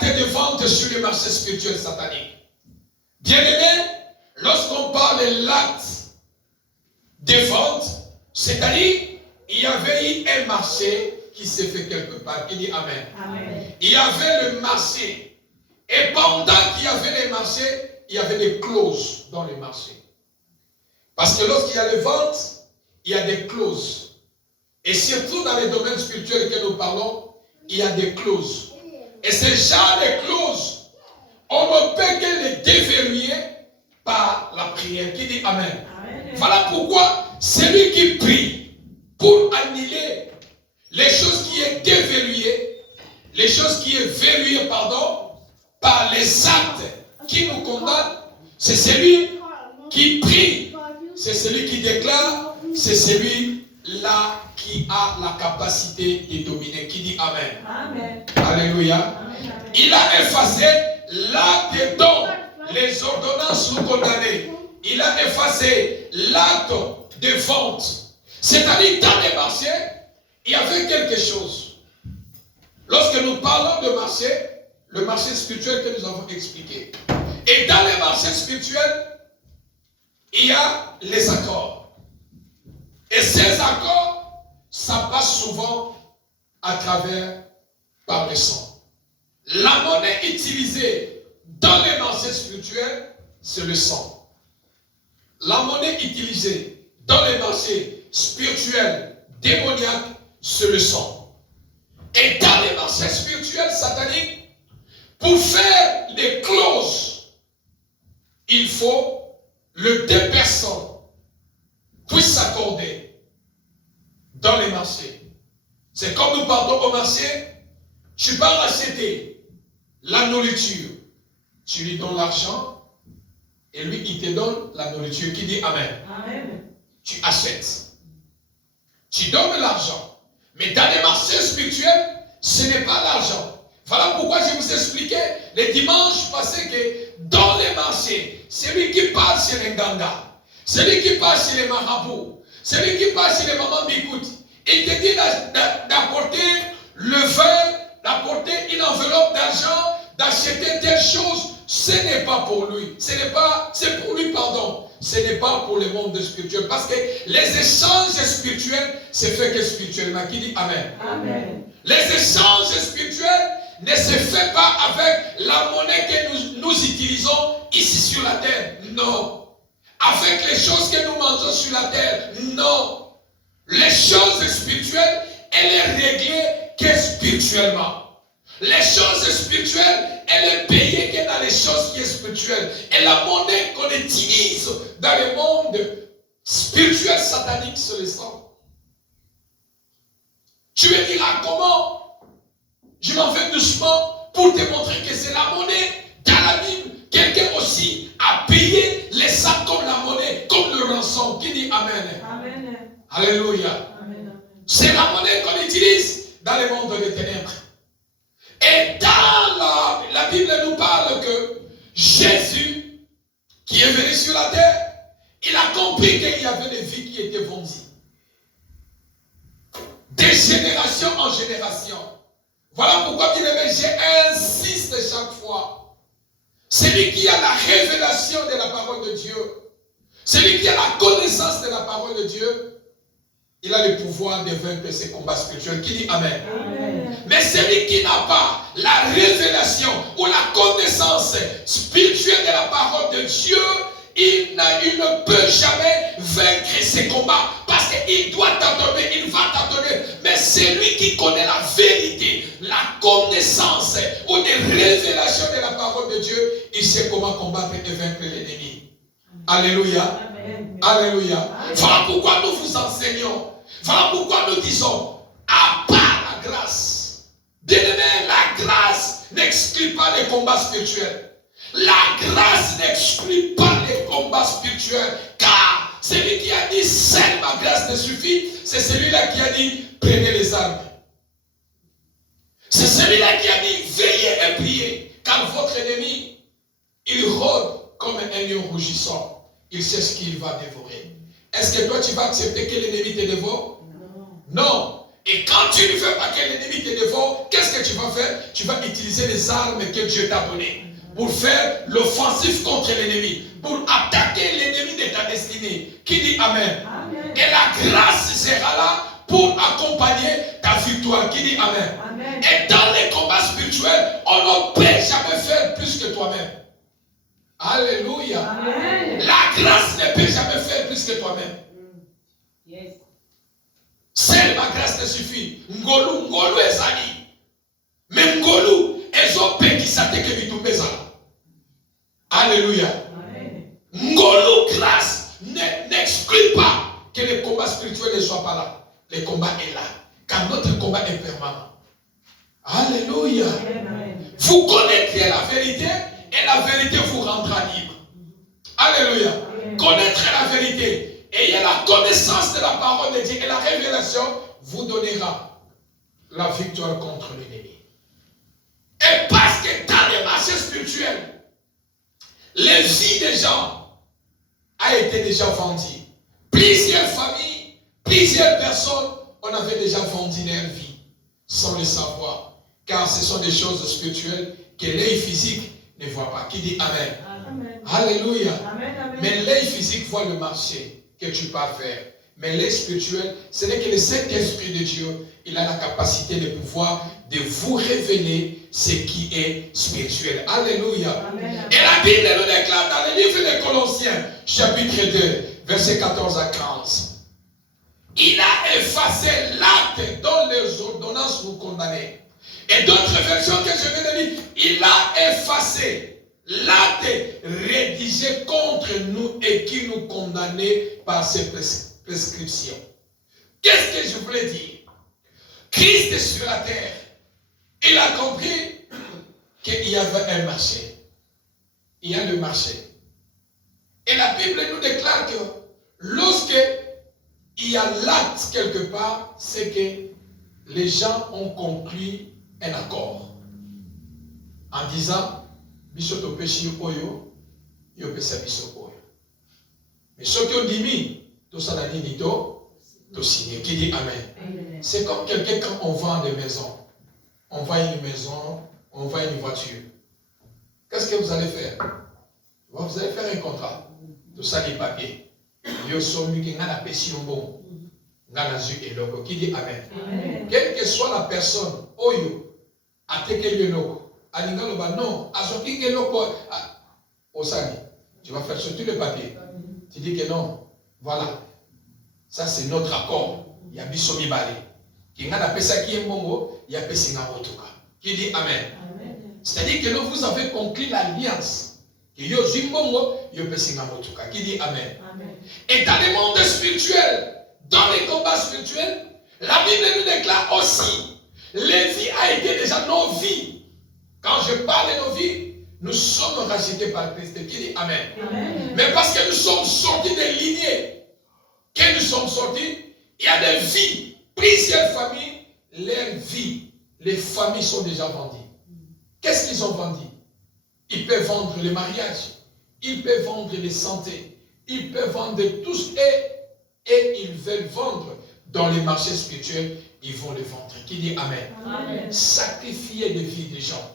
l'acte de vente sur le marché spirituel satanique. Bien-aimé, lorsqu'on parle de l'acte de vente, c'est-à-dire, il y avait eu un marché qui s'est fait quelque part. Qui dit Amen. Amen. Il y avait le marché. Et pendant qu'il y avait les marchés, il y avait des clauses dans les marchés. Parce que lorsqu'il y a les ventes, il y a des clauses. Et surtout dans les domaines spirituels que nous parlons, il y a des clauses. Et ces genre de clauses, on ne peut que les déverrouiller par la prière. Qui dit Amen. Amen. Voilà pourquoi celui qui prie pour annuler les choses qui est déverrouillées, les choses qui est verrouillées, par les actes qui nous condamnent, c'est celui qui prie, c'est celui qui déclare, c'est celui-là qui a la capacité de dominer. Qui dit Amen. Amen. Alléluia. Amen. Il a effacé l'acte dont les ordonnances nous condamnaient. Il a effacé l'acte de vente. C'est-à-dire, dans les marchés, il y avait quelque chose. Lorsque nous parlons de marché, le marché spirituel que nous avons expliqué. Et dans les marchés spirituels, il y a les accords. Et ces accords, ça passe souvent à travers par le sang. La monnaie utilisée dans les marchés spirituels, c'est le sang. La monnaie utilisée dans les marchés spirituels démoniaques, c'est le sang. Et dans les marchés spirituels sataniques, pour faire des clauses, il faut que deux personnes puissent s'accorder dans les marchés. C'est comme nous partons au marché, tu vas acheter la nourriture, tu lui donnes l'argent et lui il te donne la nourriture. Qui dit Amen. Amen. Tu achètes, tu donnes l'argent, mais dans les marchés spirituels, ce n'est pas l'argent. Voilà pourquoi je vous expliquais les dimanches passés que dans les marchés, celui qui parle chez les Nganga, celui qui parle chez les marabouts, celui qui parle chez les mamans Bikout, il te dit d'apporter le vin, d'apporter une enveloppe d'argent, d'acheter telle chose. Ce n'est pas pour lui. C'est pour lui, pardon. Ce n'est pas pour le monde spirituel. Parce que les échanges spirituels, c'est fait que spirituellement. Qui dit Amen. Amen. Les échanges spirituels ne se fait pas avec la monnaie que nous utilisons ici sur la terre. Non. Avec les choses que nous mangeons sur la terre. Non. Les choses spirituelles, elles est réglée que spirituellement. Les choses spirituelles, elle est payée que dans les choses qui sont spirituelles. Et la monnaie qu'on utilise dans le monde spirituel satanique, c'est le sang. Tu me diras comment? Je m'en vais doucement pour te montrer que c'est la monnaie. Dans la Bible, quelqu'un aussi a payé les sang comme la monnaie, comme le rançon. Qui dit Amen. Amen. Alléluia. Amen. C'est la monnaie qu'on utilise dans le monde des ténèbres. Et dans la Bible nous parle que Jésus, qui est venu sur la terre, il a compris qu'il y avait des vies qui étaient vendues. De génération en génération. Voilà pourquoi, bien aimé, j'insiste chaque fois. Celui qui a la révélation de la parole de Dieu, celui qui a la connaissance de la parole de Dieu, il a le pouvoir de vaincre ses combats spirituels. Qui dit Amen. Amen. Mais celui qui n'a pas la révélation ou la connaissance spirituelle de la parole de Dieu, il ne peut jamais vaincre ses combats. Parce qu'il doit t'ordonner, il va t'ordonner. Mais celui qui connaît la vérité, la connaissance ou des révélations de la parole de Dieu, il sait comment combattre et vaincre l'ennemi. Alléluia. Amen. Alléluia. Voilà pourquoi nous vous enseignons. Voilà pourquoi nous disons, à part la grâce. Bien-aimé, la grâce n'exclut pas les combats spirituels. La grâce n'exclut pas les combats spirituels. Car celui qui a dit, seule ma grâce ne suffit, c'est celui-là qui a dit, prenez les armes. C'est celui-là qui a dit, veillez et priez. Car votre ennemi, il rôde comme un lion rougissant. Il sait ce qu'il va dévorer. Est-ce que toi tu vas accepter que l'ennemi te dévore? Non. Non. Et quand tu ne fais pas que l'ennemi te dévore, qu'est-ce que tu vas faire? Tu vas utiliser les armes que Dieu t'a données pour faire l'offensif contre l'ennemi, pour attaquer l'ennemi de ta destinée. Qui dit Amen? Amen. Et la grâce sera là pour accompagner ta victoire. Qui dit Amen? Amen. Et dans les combats spirituels, on ne peut jamais faire plus que toi-même. Alléluia. Amen. La grâce ne peut jamais faire plus que toi-même. Yes. Seule ma grâce te suffit. Ngolu ezali. Mais ngolu ezope qui s'attaque que bitumbe zala. Alléluia. Amen. Ngolu grâce n'exclut pas que le combat spirituel ne soit pas là. Le combat est là. Car notre combat est permanent. Alléluia. Amen. Vous connaîtrez la vérité et la vérité vous rendra libre. Alléluia. Amen. Connaître la vérité. Ayez la connaissance de la parole de Dieu et la révélation vous donnera la victoire contre l'ennemi. Et parce que dans les marchés spirituels, les vies des gens a été déjà vendues. Plusieurs familles, plusieurs personnes, on avait déjà vendu leur vie sans le savoir. Car ce sont des choses spirituelles que l'œil physique ne voit pas. Qui dit Amen? Amen. Alléluia. Amen, amen. Mais l'œil physique voit le marché que tu peux faire. Mais l'œil spirituel, ce n'est que le Saint-Esprit de Dieu. Il a la capacité de pouvoir de vous révéler ce qui est spirituel. Alléluia. Amen. Et la Bible nous déclare dans le livre des Colossiens, chapitre 2, versets 14 à 15. Il a effacé l'acte dont les ordonnances vous condamnaient. Et d'autres versions que je viens de lire, il a effacé l'acte rédigé contre nous et qui nous condamnait par ses prescriptions. Qu'est-ce que je voulais dire? Christ est sur la terre. Il a compris qu'il y avait un marché. Il y a le marché. Et la Bible nous déclare que lorsque il y a l'acte quelque part, c'est que les gens ont conclu un accord. En disant, Biso to peshi oyo, yo pesa biso oyo. Mais ceux qui ont dit, tout ça n'a dit to signer. Qui dit Amen. C'est comme quelqu'un quand on vend des maisons. On vend une maison, on vend une voiture. Qu'est-ce que vous allez faire? Vous allez faire un contrat. Tout ça, les papiers. Yo somi qui n'a pas péché au bon. Qui dit Amen. Quelle que soit la personne, oyo, a teke loko. Non, tu vas faire sortir le papier. Tu dis que non, voilà, ça c'est notre accord. Il y a bisomi bale. Qui n'a pas ça qui est mongo, il y a pessinga motuka. Qui dit Amen. C'est-à-dire que vous avez conclu l'alliance. Qui yo zimbongo, yo pessinga motuka. Qui dit Amen. Et dans le monde spirituel, dans les combats spirituels, la Bible nous déclare aussi, les vies a été déjà nos vies. Quand je parle de nos vies, nous sommes rachetés par Christ. Qui dit Amen. Amen. Mais parce que nous sommes sortis des lignées, que nous sommes sortis, il y a des vies, plusieurs familles, leurs vies, les familles sont déjà vendues. Qu'est-ce qu'ils ont vendu? Ils peuvent vendre le mariage, ils peuvent vendre les santé, ils peuvent vendre tous et ils veulent vendre dans les marchés spirituels, ils vont les vendre. Qui dit Amen. Amen. Sacrifier les vies des gens.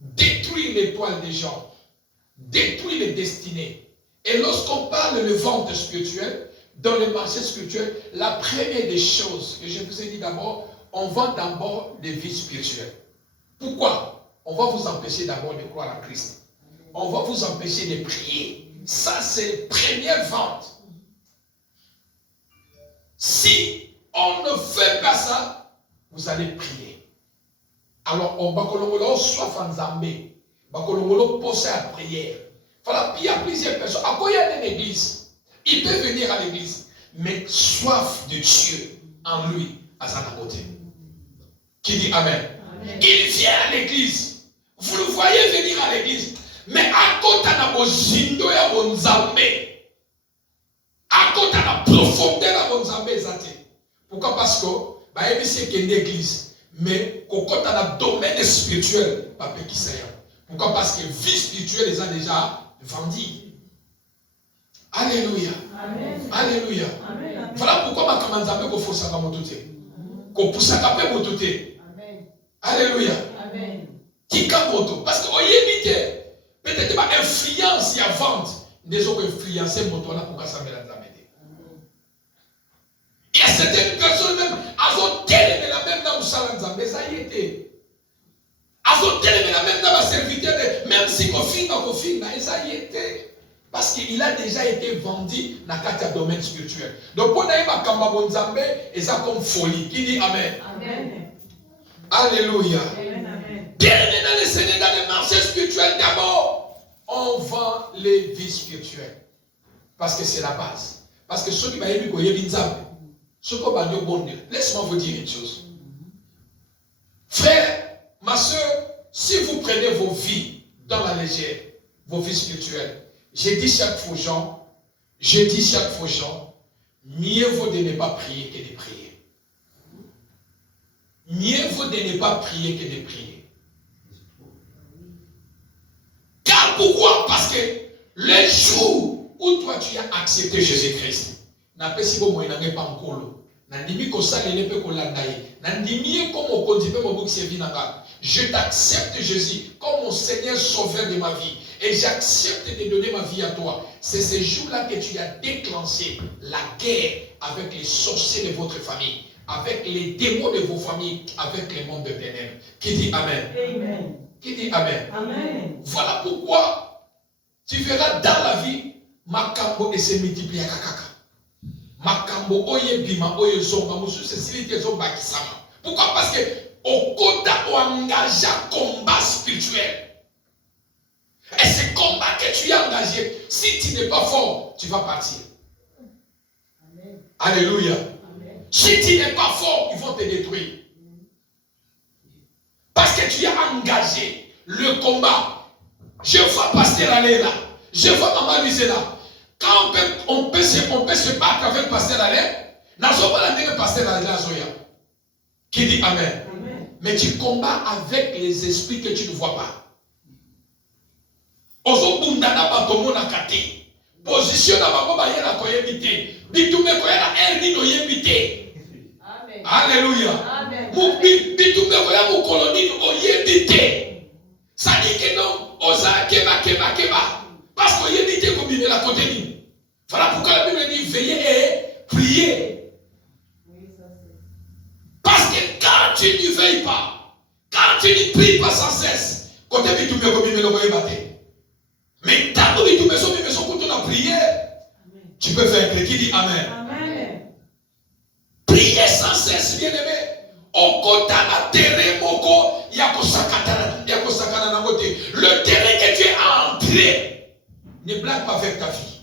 Détruire l'étoile des gens, détruire les destinées. Et lorsqu'on parle de vente spirituelle, dans le marché spirituel, la première des choses que je vous ai dit d'abord, on vend d'abord les vies spirituelles. Pourquoi? On va vous empêcher d'abord de croire à Christ. On va vous empêcher de prier. Ça, c'est la première vente. Si on ne fait pas ça, vous allez prier. Alors, on va soif en Zambé, on va poser à prière. Voilà, il y a plusieurs personnes. À quoi il y a une église? Il peut venir à l'église, mais soif de Dieu en lui, à sa côté. Qui dit Amen. Amen. Il vient à l'église. Vous le voyez venir à l'église, mais à côté de vos zindo et vos Zambé, à côté de la profondeur de vos Zambé, pourquoi? Parce que, c'est qu'une église. Mais quand on a un domaine spirituel, pourquoi? Parce que la vie spirituelle les a déjà vendus. Alléluia. Amen. Alléluia. Amen. Voilà pourquoi ma commande il faut savoir tout. Ko pusaka pe moto te. Amen. Alléluia. Amen. Tika moto parce que oyebite peut-être pas influence ya vente des autres influencer moto là pour ka sambela nzambe. Il y a certaines personnes même azo télé la même dans musala nzambe ça y était. Azo télé la même dans la serviteur même si kofinga ça y était. Parce qu'il a déjà été vendu dans le domaine spirituel. Donc, pour nous, Nzambe, et ça comme folie. Qui dit Amen? Amen. Alléluia. Bien-aimé dans le Seigneur, dans le marché spirituel, d'abord, on vend les vies spirituelles. Parce que c'est la base. Parce que ceux qui m'ont dit Nzambe, ceux qui m'ont dit bon Dieu, laisse-moi vous dire une chose. Frère, ma soeur, si vous prenez vos vies dans la légère, vos vies spirituelles, je dis chaque fois, Jean, mieux vaut de ne pas prier que de prier. Mieux vaut de ne pas prier que de prier. Car pourquoi? Parce que le jour où toi tu as accepté Jésus-Christ, n'a pas si bon moyen pas encore. Je t'accepte Jésus comme mon Seigneur sauveur de ma vie. Et j'accepte de donner ma vie à toi. C'est ce jour-là que tu as déclenché la guerre avec les sorciers de votre famille, avec les démons de vos familles, avec les mondes de ténèbres. Qui dit Amen? Amen. Qui dit Amen? Amen. Voilà pourquoi tu verras dans la vie Makambo et se multiplier à kakaka. Makambo oye bima oye zonga musu se silite zonga kisama. Pourquoi? Parce que au kota o engagé combat spirituel. Et ce combat que tu as engagé, si tu n'es pas fort, tu vas partir. Amen. Alléluia. Amen. Si tu n'es pas fort, ils vont te détruire. Parce que tu as engagé le combat. Je vois Pasteur aller là. Je vois Maman Luise là. Quand on peut se battre avec Pasteur Alain, n'a pas Pasteur Alain Zoya. Qui dit Amen. Amen. Mais tu combats avec les esprits que tu ne vois pas. Ozobundana batomo na kati. Position na bango ba yena koyebite. Bitume koyena erni no yebite. Amen. Alléluia. Amen. Bitume koya mu koloni oyebite. Ça dit que non, osa keba. Parce que oyebite ko bibela côté ni. Voilà pourquoi la Bible dit veillez et priez. Parce que quand tu ne veilles pas, quand tu ne pries pas sans cesse, côté bitume ko bibela koyebate. Mais tant que tu me prière, tu peux faire un qui dit Amen. Amen. Priez sans cesse, bien-aimé. Le terrain que tu es entré, ne blague pas avec ta vie.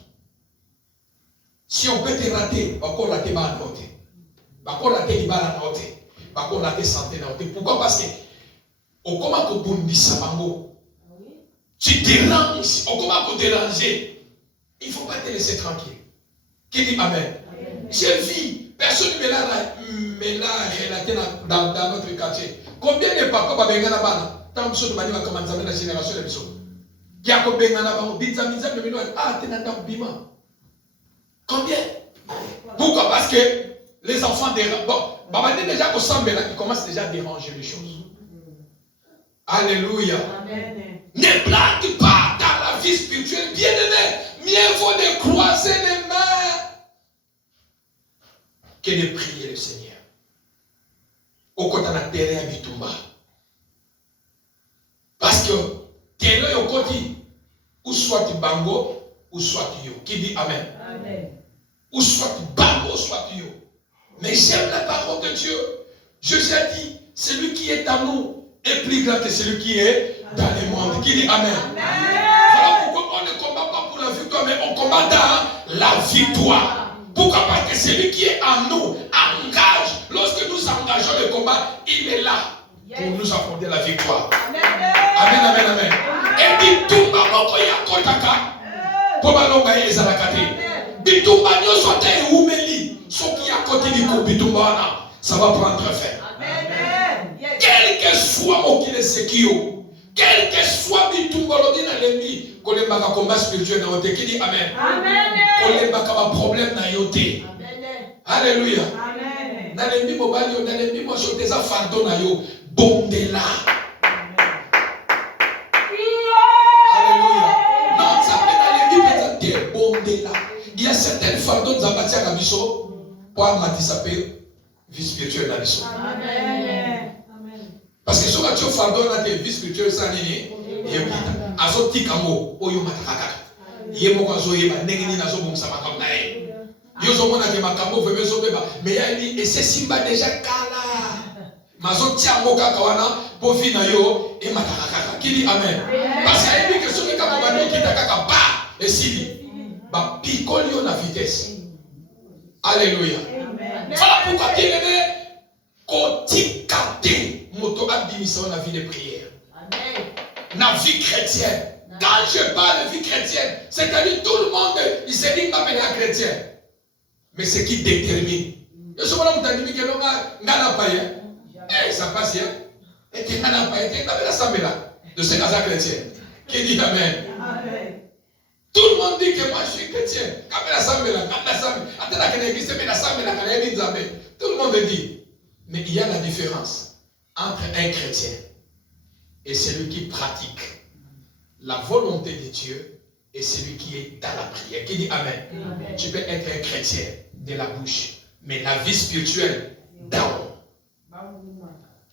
Si on peut te rater, on peut rater ma note. On peut rater l'ibala note. On peut rater santé note. Pourquoi? Parce que on commence à bondissa bango. Tu déranges, on commence à déranger. Il ne faut pas te laisser tranquille. Qui dit Amen? J'ai vu, personne ne me l'a relaté dans notre quartier. Combien de papas va venir là-bas? Tant que tu vas commencer à la génération de personnes. Qui a combien de là-bas? Ah, tu n'as pas bima. Combien? Pourquoi? Parce que les enfants dérangent. Bon, déjà au semble là, ils commencent déjà à déranger les choses. Alléluia. Amen. Ne blague pas dans la vie spirituelle, bien-aimé. Mieux vaut de croiser les mains que de prier le Seigneur. Au côté de la terre à Bitumba. Parce que terre au côté, ou soit bango, ou soit yo. Qui dit Amen? Amen. Ou soit bango, soit yo. Mais j'aime la parole de Dieu. Jésus a dit, celui qui est à nous est plus grand que celui qui est dans le monde. Qui dit Amen. Amen. Voilà pourquoi on ne combat pas pour la victoire, mais on combat dans la victoire. Pourquoi? Parce que celui qui est en nous engage. Lorsque nous engageons le combat, il est là pour nous accorder la victoire. Amen, amen, amen. Et bitumba moko ya kotaka po balonga ezalakate. Bitumba nyoso te umeli soki ya kote liko bitumba wana, ça va prendre fin. Amen. Quel que soit mon qui le sekio, quel que soit bitumba lodi na lembi, kolembaka combat spirituel na yote qui dit amen. Amen. Kolembaka ba problème na yote. Amen. Alléluia. Amen. nalembi mobali yo, nalembi mwasi yo, teza fardeau na yo, bondela. Alléluia. Non, ça peut nalembi peut-être bondela. Il y a certaines fardeaux de Zabatia Kabiso pour Matissa vie spirituelle na biso. Amen. Parce que si tu as fardeau na te vie spirituelle ça nini, azo tikamo oyo matakaka. Yemo kwazo yeba ndenge ni nazo bomsa makambo na ye. Yo zo mona ke makambo veme zo beba, mais ya ni et c'est simba déjà kala. Mazo tiango kaka wana po fi na yo e matakaka. Qui dit amen? Parce qu'il y a une question que quand on va nous quitter kaka ba et si ba picole yo na vitesse. Alléluia. Voilà pourquoi il aimait kotikate moto abimisa na vie de prière. Amen. Na vie chrétienne. Quand je parle de vie chrétienne, c'est-à-dire tout le monde, il se dit pas bien chrétien. Mais ce qui détermine. Je suis là, je dis que l'on a païen. Eh, ça passe bien. Et tu n'as pas été dans la samedi là. De ce cas chrétien. Qui dit amen? Amen. Tout le monde dit que moi je suis chrétien. Quand la samedi là, quand la samedi, attends que l'église mais la samedi là, quand l'église amen. Tout le monde dit. Mais il y a la différence entre un chrétien et celui qui pratique la volonté de Dieu et celui qui est dans la prière. Qui dit amen? Amen. Tu peux être un chrétien de la bouche, mais la vie spirituelle, down.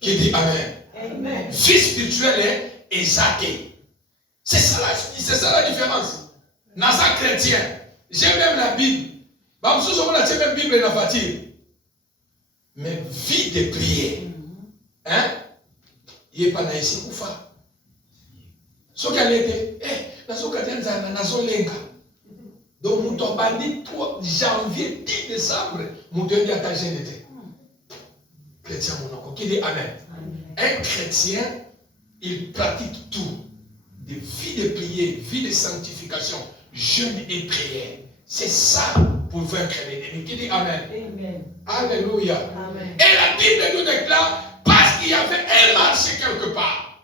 Qui dit amen? Amen. Vie spirituelle est exaltée. C'est ça la différence. Naza chrétien, j'ai même la Bible. J'ai même la Bible et la voiture. Mais vie de prière. Hein? Il n'est pas là ici pour faire. Ce qu'elle était, donc, mon bandit 3 janvier, 10 décembre, mon Dieu dit à ta jeune était. Chrétien, mon oncle, qui dit amen. Un chrétien, il pratique tout. De vie de prière, vie de sanctification, jeûne et prière. C'est ça pour vaincre l'ennemi. Qui dit amen. Amen. Alléluia. Amen. Et la Bible nous déclare, parce qu'il y avait un marché quelque part.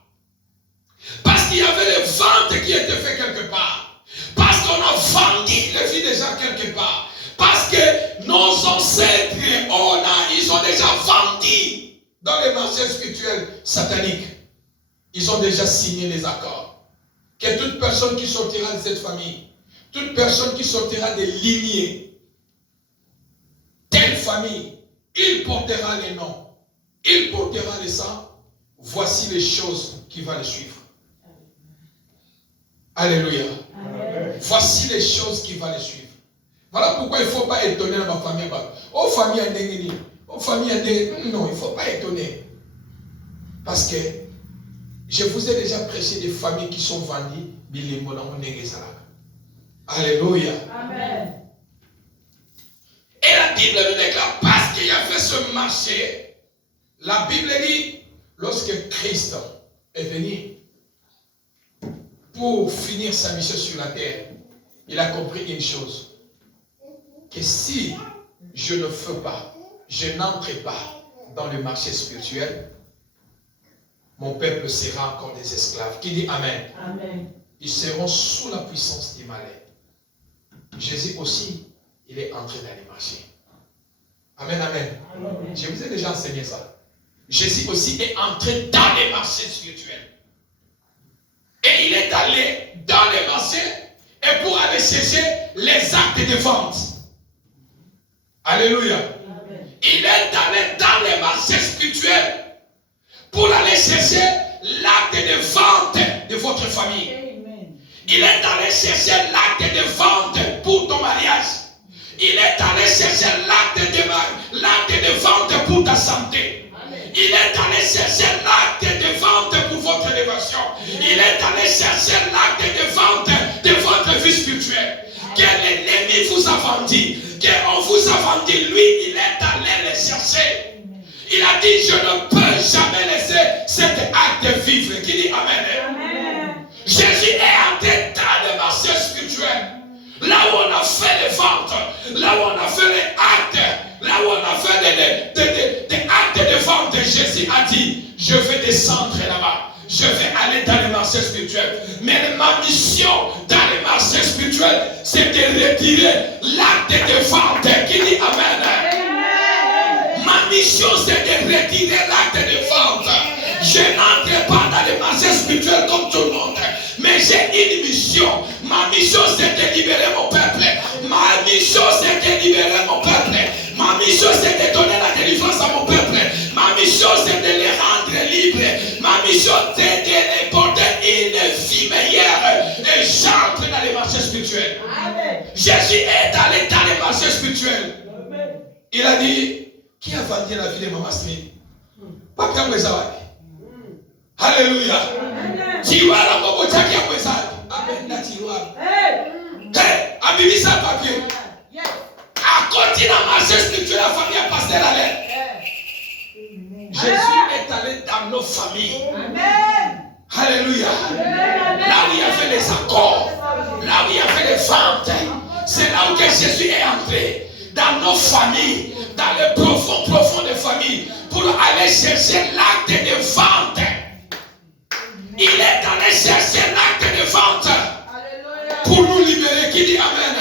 Parce qu'il y avait les ventes qui étaient faites quelque part. Parce qu'on a vendu les vies des gens quelque part. Parce que nos ancêtres, ils ont déjà vendu dans les marchés spirituels sataniques. Ils ont déjà signé les accords. Que toute personne qui sortira de cette famille, toute personne qui sortira des lignées, telle famille, il portera les noms, il portera les sangs. Voici les choses qui vont le suivre. Alléluia. Amen. Voici les choses qui vont les suivre. Voilà pourquoi il ne faut pas étonner ma famille. Oh, famille indéniée. Oh, famille indéniée. Non, il ne faut pas étonner. Parce que je vous ai déjà prêché des familles qui sont vendues. Alléluia. Amen. Et la Bible nous déclare, parce qu'il y a fait ce marché, la Bible dit, lorsque Christ est venu pour finir sa mission sur la terre, il a compris une chose, que si je ne fais pas, je n'entre pas dans le marché spirituel, mon peuple sera encore des esclaves. Qui dit amen? Amen. Ils seront sous la puissance du malin. Jésus aussi, il est entré dans les marchés. Amen, amen. Amen. Je vous ai déjà enseigné ça. Jésus aussi est entré dans les marchés spirituels. Et il est allé dans les marchés et pour aller chercher les actes de vente. Alléluia. Amen. Il est allé dans les marchés spirituels pour aller chercher l'acte de vente de votre famille. Amen. Il est allé chercher l'acte de vente pour ton mariage. Il est allé chercher l'acte de vente pour ta santé. Amen. Il est allé chercher l'acte de vente pour votre élévation. Il est allé chercher l'acte de vente de votre vie spirituelle. Que l'ennemi vous a vendu, qu'on vous a vendu, lui, il est allé le chercher. Il a dit, je ne peux jamais laisser cet acte vivre. Qui dit amen. Amen. Jésus est entré dans le marché spirituel. Là où on a fait les ventes, là où on a fait les actes, là où on a fait des actes de vente, Jésus a dit, je vais descendre là-bas. Je vais aller dans le marché spirituel. Mais ma mission dans le marché spirituel, c'est de retirer l'acte de vente. Qui dit amen. Amen. Ma mission, c'est de retirer l'acte de vente. Je n'entre pas dans les marchés spirituels comme tout le monde. Mais j'ai une mission. Ma mission, c'est de libérer mon peuple. Ma mission, c'est de libérer mon peuple. Ma mission, c'est de donner la délivrance à mon peuple. Ma mission, c'est de les rendre libres. Ma mission, c'est de les porter une vie meilleure. Et j'entre dans les marchés spirituels. Amen. Jésus est allé dans les marchés spirituels. Amen. Il a dit, qui a vendu la vie de Maman Smith? Papa Mwezawaki. Alléluia. Tiwara Mobo Tchaki à Mwezawaki. Amen. Na Tiwara. Hey, abibisa papier. À côté de la marché spirituel, la famille a passé la lettre. Jésus est allé dans nos familles. Amen. Alléluia. Là où il y avait les accords, là où il y avait les ventes, c'est là où Jésus est entré. Dans nos familles, dans le profond des familles, pour aller chercher l'acte de vente. Il est allé chercher l'acte de vente. Pour nous libérer, qui dit Amen.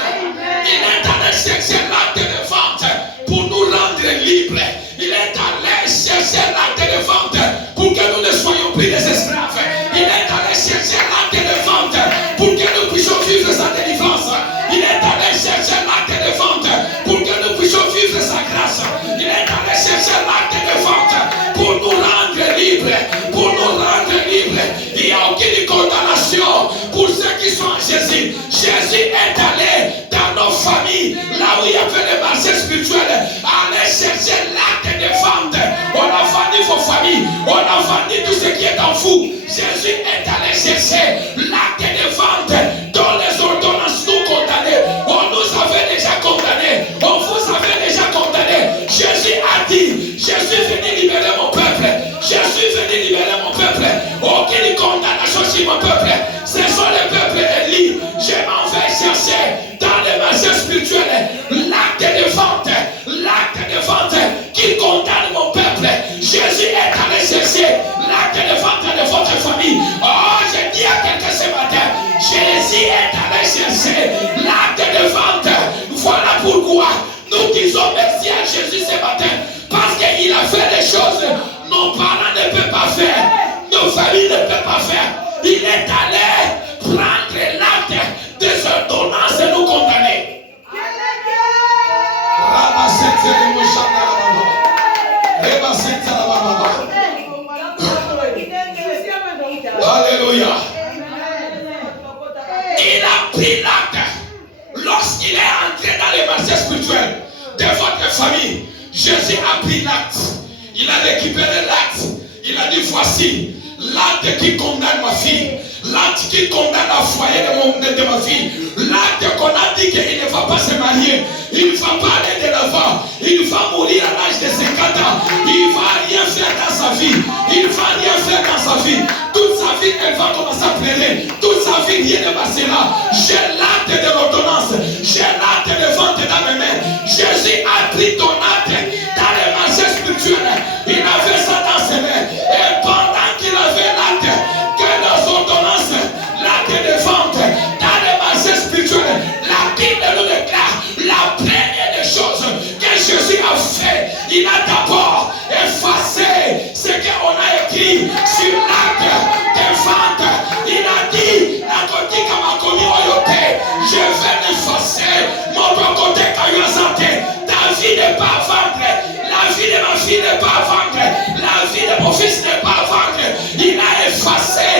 Il est allé chercher l'acte de vente pour nous rendre libres. Il est allé chercher l'acte de vente pour que nous ne soyons plus des esclaves. Il est allé chercher l'acte de vente pour que nous puissions vivre sa délivrance. Il est allé chercher l'acte de vente pour que nous puissions vivre sa grâce. Il est allé chercher l'acte de vente pour nous rendre libres. Pour nous rendre libres. Il n'y a aucune condamnation pour ceux qui sont en Jésus. Jésus est allé dans nos familles, là où il y avait les marchés spirituels, aller chercher l'acte de vente. On a vendu vos familles, on a vendu tout ce qui est en vous. Jésus est allé chercher l'acte de vente dont les ordonnances nous condamnaient. On nous avait déjà condamnés, on vous avait déjà condamnés. Jésus a dit, Jésus venait libérer mon peuple. Jésus venait libérer mon peuple. Aucune condamnation sur mon peuple. Ce sont les peuples élus. Je m'en vais chercher dans les marchés spirituels l'acte de vente qui condamne mon peuple. Jésus est allé chercher l'acte de vente de votre famille. Oh, je dis à quelqu'un ce matin, Jésus est allé chercher l'acte de vente. Voilà pourquoi nous disons merci à Jésus ce matin, parce qu'il a fait des choses nos parents ne peuvent pas faire, nos familles ne peuvent pas faire. Il est allé prendre l'acte des ordonnances et nous condamner. Alléluia. Il a pris l'acte lorsqu'il est entré dans les marchés spirituels de votre famille. Jésus a pris l'acte. Il a récupéré l'acte. Il a dit, voici l'acte qui condamne ma fille. L'acte qui condamne le foyer de ma fille. L'acte qu'on a dit qu'il ne va pas se marier. Il ne va pas aller de l'avant. Il va mourir à l'âge de 50 ans. Il ne va rien faire dans sa vie. Il ne va rien faire dans sa vie. Toute sa vie, elle va commencer à pleurer. Toute sa vie, rien ne passera là. J'ai l'acte de l'ordonnance. J'ai l'acte de vente dans mes mains. Jésus a pris ton acte dans les marchés spirituels. Il avait ça dans ses mains. Et pendant qu'il avait l'acte, que les ordonnances, l'acte de vente dans les marchés spirituels, la Bible nous déclare la première des choses que Jésus a fait. Il a d'abord effacé ce qu'on a écrit sur l'acte de vente. Il a dit, la côté comme a commis royauté, je vais l'effacer. Mon côté cailloisante, ta vie n'est pas à vendre. La vie de ma fille n'est pas à vendre. La vie de mon fils n'est pas à vendre. Il a effacé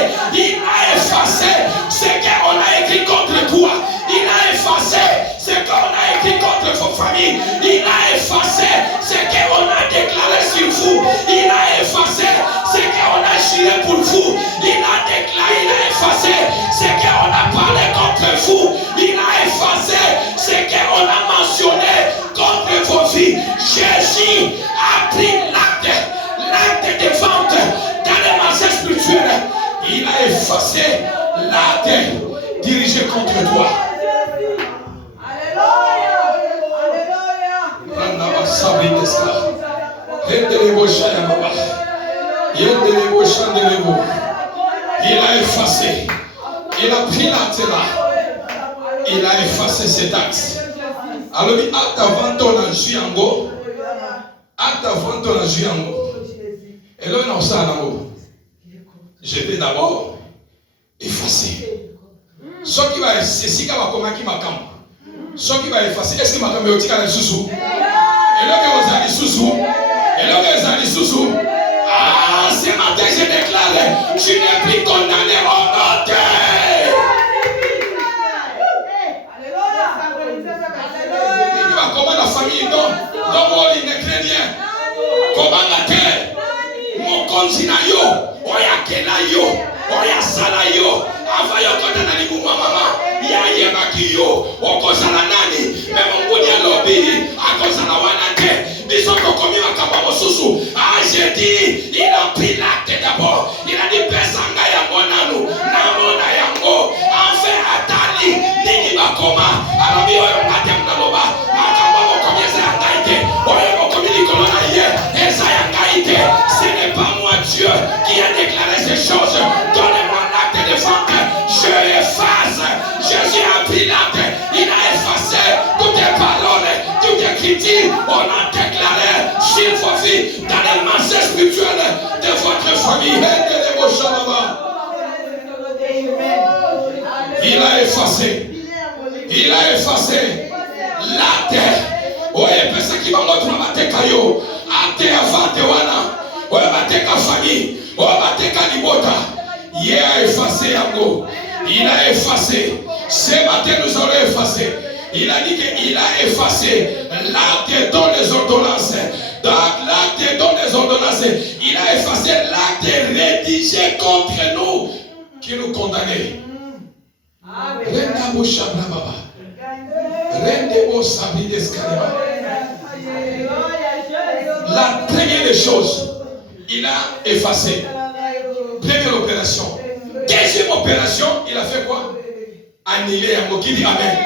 ce qu'on a écrit contre toi. Il a effacé ce qu'on a écrit contre vos familles. Il a effacé ce qu'on a déclaré sur vous. Il a effacé ce qu'on a juré pour vous. Il a déclaré, il a effacé ce qu'on a parlé contre vous. Il a effacé ce qu'on a mentionné contre vos vies. Jésus a pris l'acte de vente dans les marchés spirituels. Il a effacé l'acte dirigé contre toi. Il a effacé. Il a pris l'acte là. Il a effacé cet acte. Alors, acte avant ton ange yango. Acte avant ton agir en haut. Et là, on ça en haut. J'étais d'abord effacé. Ce qui va effacer, qui va comment qui m'a camp. Ce qui va effacer, est-ce qu'il m'a camé au tika les sous-sous? Et là, que vous avez sous-sous. Et là, que vous avez sous-sous. Ah, ce matin, j'ai déclaré, je n'ai plus condamné au nom de. Comment la famille dans mon lit ne crée rien. Comment la terre, mon consina yo, oya kena yo, oya sala yo, avayo kota na libu mama, ya yema kiyo, okosala nani, même mon godia lobby, akosala wanate, disons qu'on commis ma kamba mosusu. Ah, j'ai dit, il a pris l'acte d'abord, il a dit pesanga ya monanu, namona yango, enfin atali, nini bakoma, arabi oyo ngatem na loba. Ce n'est pas moi Dieu qui a déclaré ces choses. Donnez-moi l'acte de vente. Je efface. Jésus a pris l'acte. Il a effacé toutes les paroles, toutes les critiques. On a déclaré sur vos vies dans les masses spirituelles de votre famille. Il a effacé. Il a effacé l'acte. Ouais, parce qu'il va montrer ma tête caillou. Ate avate wana, oye bateka famille, oye bateka libota. Il a effacé yango. Il a effacé. Ce matin nous allons effacer. Il a dit qu'il a effacé l'acte dans les ordonnances. Donc l'acte dans les ordonnances, il a effacé l'acte rédigé contre nous qui nous condamnait. Rendez-vous Shabra Baba. Rendez-vous Sabri d'Escalema. La première des choses, il a effacé. Première opération. Deuxième opération, il a fait quoi? Annulé à Moki dit Amen.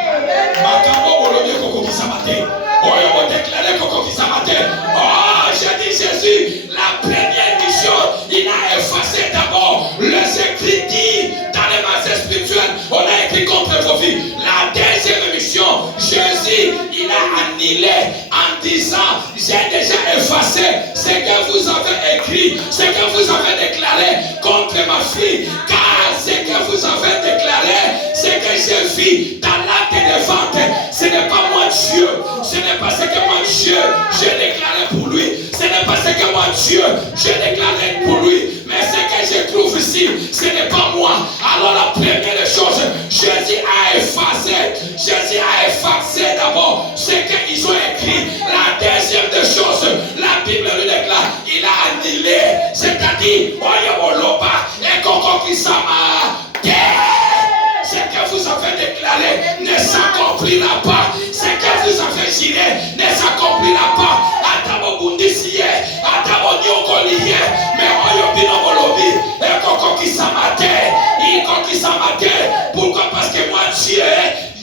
Makambo Bolobie Koko Kisamate. Oh, il va déclarer Koko Kisamate. Oh, j'ai dit Jésus, la première mission, il a effacé d'abord les écrits dans les masses spirituelles. On a écrit contre vos vies. La deuxième mission, Jésus, il a annulé en disant, j'ai déjà effacé ce que vous avez écrit, ce que vous avez déclaré contre ma fille, car ce que vous avez déclaré, ce que j'ai vu dans l'acte de vente, ce n'est pas moi Dieu, ce n'est pas ce que moi Dieu, j'ai déclaré pour lui, ce n'est pas ce que moi Dieu, j'ai déclaré pour lui, mais ce que je trouve ici, ce n'est pas moi. Alors la première chose, Jésus a effacé d'abord ce qu'ils ont écrit. La deuxième des choses, la Bible le déclare, il a annulé, c'est-à-dire, Oyaboloba et Koko Kisama. Ce que vous avez déclaré ne s'accomplira pas. Ce que vous avez juré ne s'accomplira pas. Atabo Bundisiye, Atabo Nyokoliye, mais Oyobino Bolobi, et Koko Kisamate, Iko Kisamate. Pourquoi? Parce que moi, Dieu,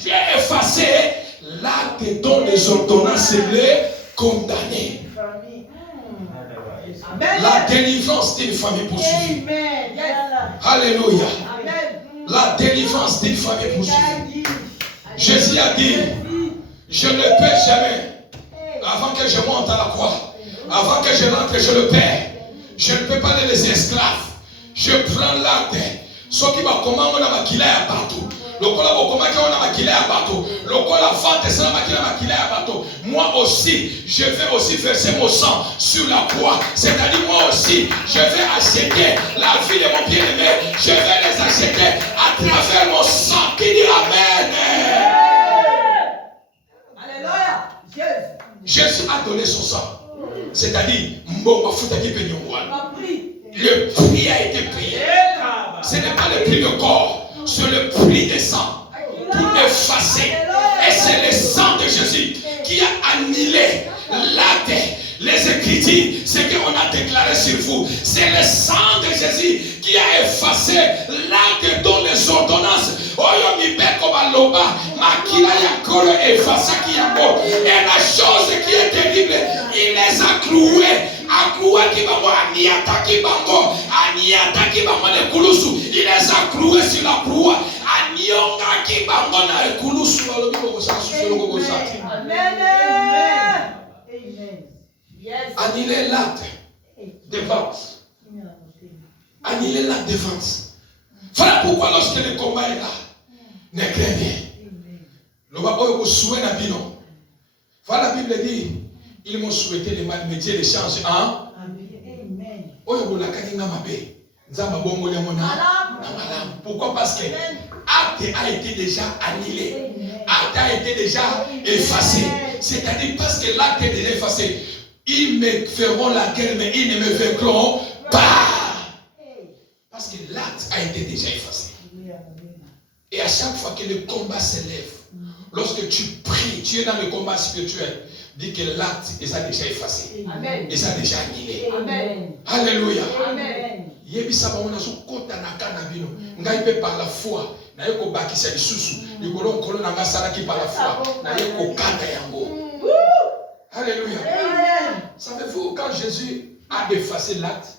j'ai effacé l'acte dont les ordonnances les condamnées. La délivrance d'une famille poursuivie. Alléluia. La délivrance d'une famille poursuivie. Jésus a dit, je ne paie jamais. Avant que je monte à la croix, avant que je rentre, je le paie. Je ne peux pas les laisser esclaves. Je prends l'acte. Ce qui va comment on a maquillé à bateau. Moi aussi, je vais aussi verser mon sang sur la croix. C'est-à-dire moi aussi, je vais acheter la vie de mon bien-aimé. Je vais les acheter à travers mon sang qui dit Amen. Alléluia. Jésus a donné son sang. C'est-à-dire, le prix a été payé. Ce n'est pas le prix de corps, c'est le prix de sang pour effacer. Et c'est le sang de Jésus qui a annulé l'acte, les Écritures, ce qu'on a déclaré sur vous. C'est le sang de Jésus qui a effacé l'acte dont les ordonnances. Et la chose qui est terrible, il les a cloués. Il les a cloués sur la croix. Annuler l'acte de vente. Annuler l'acte de vente. Voilà pourquoi lorsque le combat est là, ne craignez. Voilà la Bible dit, ils m'ont souhaité le mal, mais Dieu les change en pourquoi? Parce que l'acte a été déjà annulé. L'acte a été déjà effacé. C'est-à-dire parce que l'acte est déjà effacé. Ils me feront la guerre, mais ils ne me vaincront pas. Parce que l'acte a été déjà effacé. Et à chaque fois que le combat s'élève, lorsque tu pries, tu es dans le combat spirituel, dis que l'acte est déjà effacé. Amen. Et ça déjà annulé. Amen. Alléluia. Amen. Yebisa ba so kota na kana bino. Ngai pe par la foi. Na yeko bakisa lisusu. Likolo nkolo na ngasala ki par la foi. Na yeko kata yango. Alléluia. Amen. Savez-vous quand Jésus a effacé l'acte,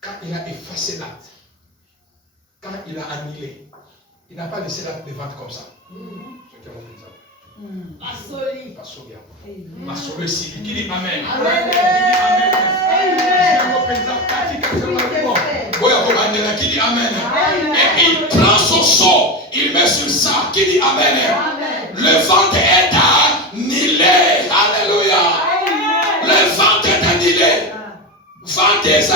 quand il a effacé l'acte, quand il a annulé, il n'a pas laissé l'acte de vente comme ça. Masoli si qui dit amen. Amen. Qui dit amen. Et il prend son sceau, il met sur ça, qui dit amen. Le ventre est annulé. Alléluia. Le ventre est annulé. Ventre est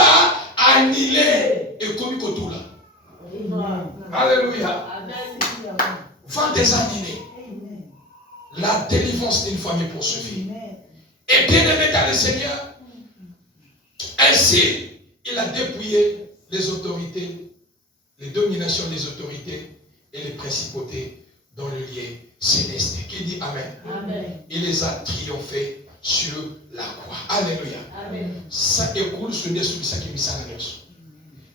annulé. Et comme il tout là. Alléluia. Ventre est annulé. La délivrance d'une famille poursuivie. Et bien aimé dans le Seigneur, ainsi il a dépouillé les autorités, les dominations des autorités et les principautés dans le lieu céleste. Qui dit amen. Amen. Il les a triomphés sur la croix. Alléluia. Amen. Ça écoule sur des sous qui misananos.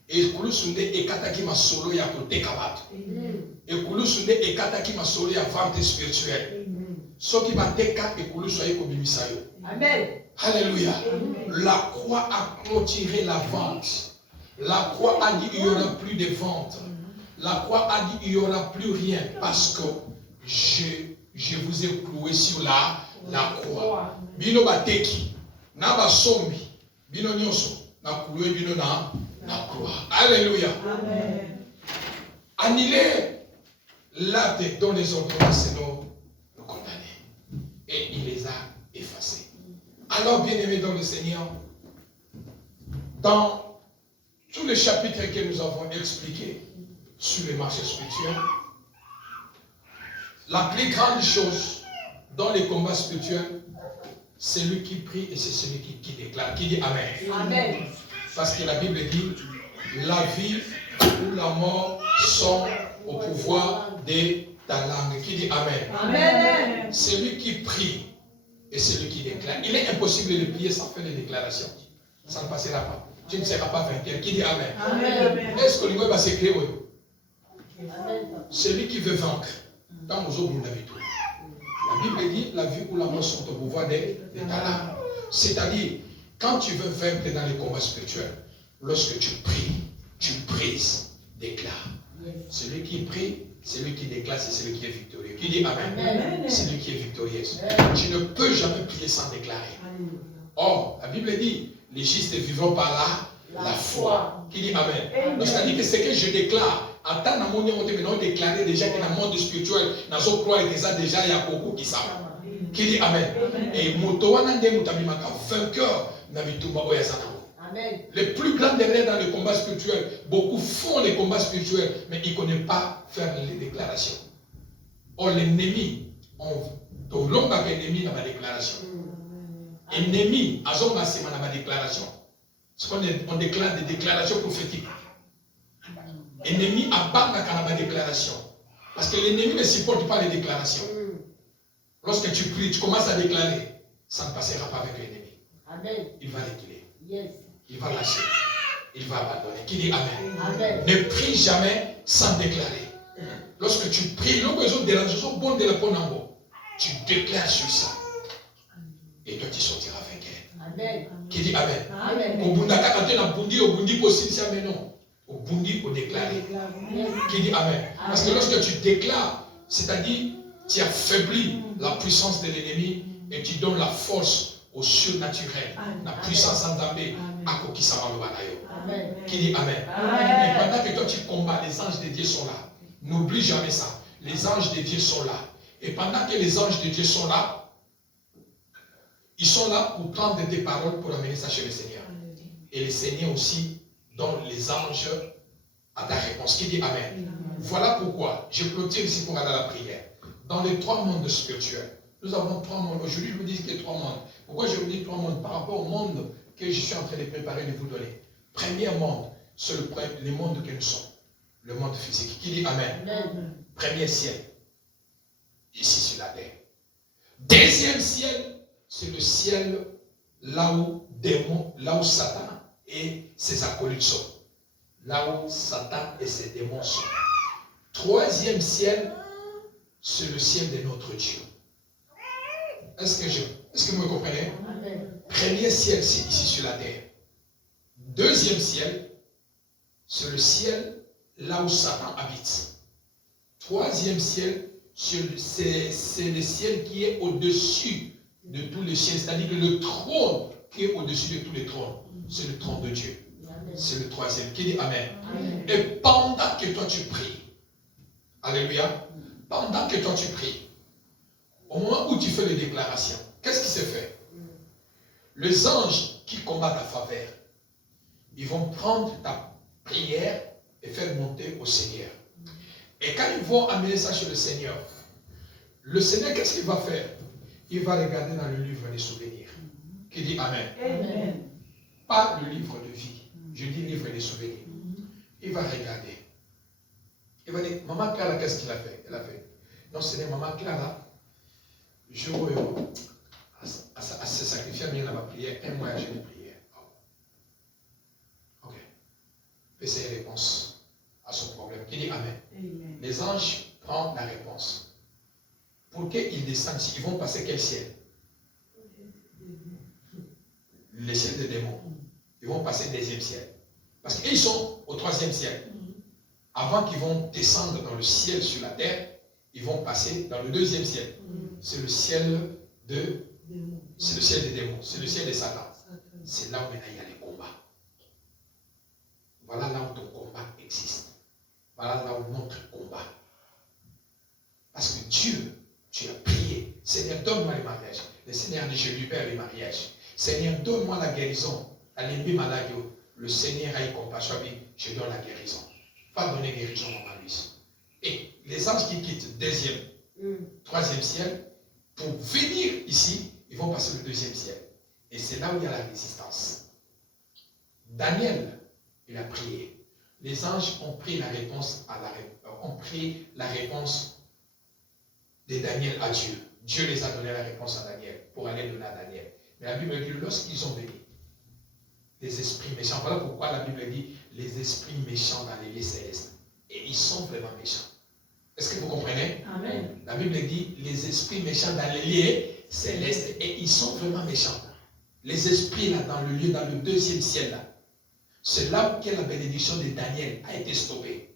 Et écoule sur des ekataki masolo ya kote kabato. Écoule sur des ekataki masolo ya vente spirituelle. Ce qui va déca et couler soyez comme Bisayo. Amen. Alléluia. Amen. La croix a clôturé la vente. La croix a dit il n'y aura plus de vente. La croix a dit il n'y aura plus rien parce que je vous ai cloué sur la croix. Bino bateki, na ba sombi, bino nyonso, na cloué bino na croix. Alléluia. Amen. Annuler l'acte dont les ordonnances nous condamnés. Et il les a effacés. Alors, bien-aimés dans le Seigneur, dans tous les chapitres que nous avons expliqués sur les marchés spirituels, la plus grande chose dans les combats spirituels, c'est celui qui prie et c'est celui qui déclare, qui dit Amen. Amen. Parce que la Bible dit, la vie ou la mort sont au pouvoir de ta langue. Qui dit Amen. Amen. Celui qui prie et celui qui déclare. Il est impossible de prier sans faire des déclarations. Ça ne passera pas. Tu ne seras pas vainqueur. Qui dit Amen. Amen. Est-ce que l'Ivoire va s'écrire? Celui qui veut vaincre. Dans nos autres, vous avez tout. La Bible dit la vie ou la mort sont au pouvoir de ta langue. C'est-à-dire, quand tu veux vaincre dans les combats spirituels, lorsque tu pries, tu prises, déclares. Celui qui prie, celui qui déclare, c'est celui qui est victorieux. Qui dit Amen. Amen. Celui qui est victorieux. Tu ne peux jamais prier sans déclarer. Or, la Bible dit, les justes vivront par la foi. Qui dit Amen. Donc, c'est-à-dire que ce que je déclare, en tant que mon on déclaré déjà que dans le monde spirituel, dans ce croix et déjà, il y a beaucoup qui savent. Qui dit Amen. Et Motowana Mutabimaka, vainqueur, Nabitumba Oyasana. Les plus grands derniers dans le combat spirituel, beaucoup font les combats spirituels, mais ils ne connaissent pas faire les déclarations. Or, l'ennemi, on long avec l'ennemi dans ma déclaration. Ennemi, c'est ma déclaration. Ce qu'on déclare des déclarations prophétiques. Ennemi a pas ma déclaration. Parce que l'ennemi ne supporte pas les déclarations. Lorsque tu pries, tu commences à déclarer, ça ne passera pas avec l'ennemi. Amen. Il va l'équilibrer. Yes. Il va lâcher. Il va abandonner. Qui dit Amen. Amen. Ne prie jamais sans déclarer. Lorsque tu pries, tu déclares sur ça. Et toi tu sortiras vainqueur. Amen. Qui dit Amen. Amen. Au Bundaka, quand tu as bundi, au bundi possible, ça mais non. Au bundi, au déclarer. Qui dit Amen. Parce que lorsque tu déclares, c'est-à-dire tu affaiblis la puissance de l'ennemi et tu donnes la force au surnaturel. La puissance en Zambé, à Kokisama Lobanayo. Qui dit Amen. Et pendant que toi tu combats, les anges de Dieu sont là. N'oublie jamais ça. Les anges de Dieu sont là. Et pendant que les anges de Dieu sont là, ils sont là pour prendre des paroles pour amener ça chez le Seigneur. Et le Seigneur aussi donne les anges à ta réponse. Qui dit Amen. Voilà pourquoi je clôture ici pour aller à la prière. Dans les 3 mondes spirituels, nous avons 3 mondes. Aujourd'hui, je vous dis qu'il y a 3 mondes. Pourquoi je vous dis 3 mondes? Par rapport au monde que je suis en train de préparer de vous donner. Premier monde, c'est le monde que nous sommes. Le monde physique. Qui dit Amen. Premier ciel. Ici sur la terre. Deuxième ciel, c'est le ciel là où Satan et ses acolytes sont. Là où Satan et ses démons sont. Troisième ciel, c'est le ciel de notre Dieu. Est-ce que vous me comprenez? Premier ciel, c'est ici sur la terre. Deuxième ciel, c'est le ciel là où Satan habite. Troisième ciel, c'est le ciel qui est au-dessus de tous les ciels. C'est-à-dire que le trône qui est au-dessus de tous les trônes, c'est le trône de Dieu. C'est le troisième. Qui dit Amen. Et pendant que toi tu pries, alléluia, pendant que toi tu pries, au moment où tu fais les déclarations, qu'est-ce qui se fait? Les anges qui combattent ta faveur, ils vont prendre ta prière et faire monter au Seigneur. Et quand ils vont amener ça chez le Seigneur, qu'est-ce qu'il va faire? Il va regarder dans le livre des souvenirs. Qui dit Amen. Amen. Pas le livre de vie. Je dis livre des souvenirs. Il va regarder. Il va dire, maman Clara, qu'est-ce qu'il a fait? Elle a fait. Non, c'est maman Clara. Je à se sacrifier bien dans ma prière. Un mois, j'ai une prière. Ok. Et c'est une réponse à son problème. Qui dit Amen. Amen. Les anges prennent la réponse. Pour qu'ils descendent ici, ils vont passer quel ciel? Le ciel des démons. Ils vont passer le 2e ciel. Parce qu'ils sont au 3e ciel. Avant qu'ils vont descendre dans le ciel sur la terre, ils vont passer dans le 2e ciel. C'est le ciel des démons. C'est le ciel de Satan. C'est là où maintenant il y a les combats. Voilà là où ton combat existe. Voilà là où notre combat. Parce que Dieu, tu as prié. Seigneur, donne-moi le mariage. Le Seigneur dit, je libère le mariage. Seigneur, donne-moi la guérison. Le Seigneur a eu compassion, je donne la guérison. Pas donner guérison à lui. Et les anges qui quittent 2e, 3e ciel, pour venir ici, ils vont passer le 2e ciel. Et c'est là où il y a la résistance. Daniel, il a prié. Les anges ont pris la réponse de Daniel à Dieu. Dieu les a donné la réponse à Daniel pour aller donner à Daniel. Mais la Bible dit, lorsqu'ils sont venus, les esprits méchants, voilà pourquoi la Bible dit les esprits méchants dans les lieux célestes. Et ils sont vraiment méchants. Est-ce que vous comprenez? Amen. La Bible dit les esprits méchants dans les lieux célestes. Et ils sont vraiment méchants. Les esprits là, dans le lieu, dans le 2e ciel là, c'est là où la bénédiction de Daniel a été stoppée.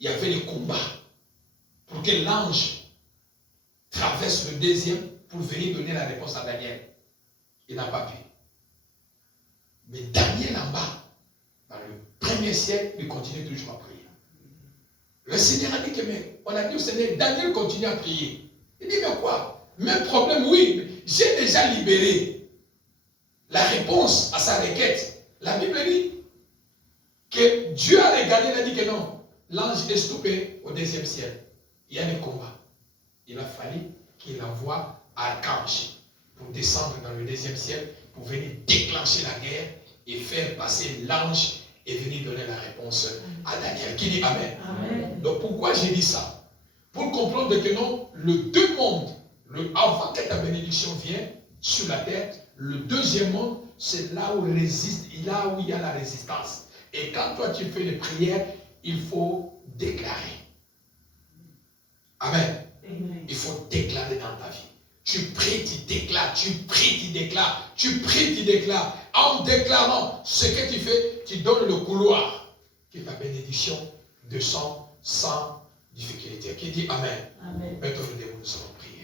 Il y avait les combats pour que l'ange traverse le 2e pour venir donner la réponse à Daniel. Il n'a pas pu. Mais Daniel en bas, dans le 1er ciel, il continue toujours à prier. Le Seigneur a dit que, mais on a dit au Seigneur, Daniel continue à prier. Il dit, mais quoi? Même problème, oui, j'ai déjà libéré la réponse à sa requête. La Bible dit que Dieu a regardé, il a dit que non. L'ange est stoppé au 2e ciel. Il y a des combats. Il a fallu qu'il envoie archange pour descendre dans le 2e ciel, pour venir déclencher la guerre et faire passer l'ange et venir donner la réponse à Daniel. Qui dit Amen. Amen. Donc pourquoi j'ai dit ça? Pour comprendre que non, le 2 mondes, avant que ta bénédiction vienne sur la terre, le 2e monde, c'est là où il y a la résistance. Et quand toi tu fais les prières, il faut déclarer. Amen. Amen. Il faut déclarer dans ta vie. Tu pries, tu déclares, tu pries, tu déclares, tu pries, tu déclares. En déclarant ce que tu fais, tu donnes le couloir. Que ta bénédiction descend sans difficulté. Qui dit Amen. Amen. Maintenant, nous allons prier.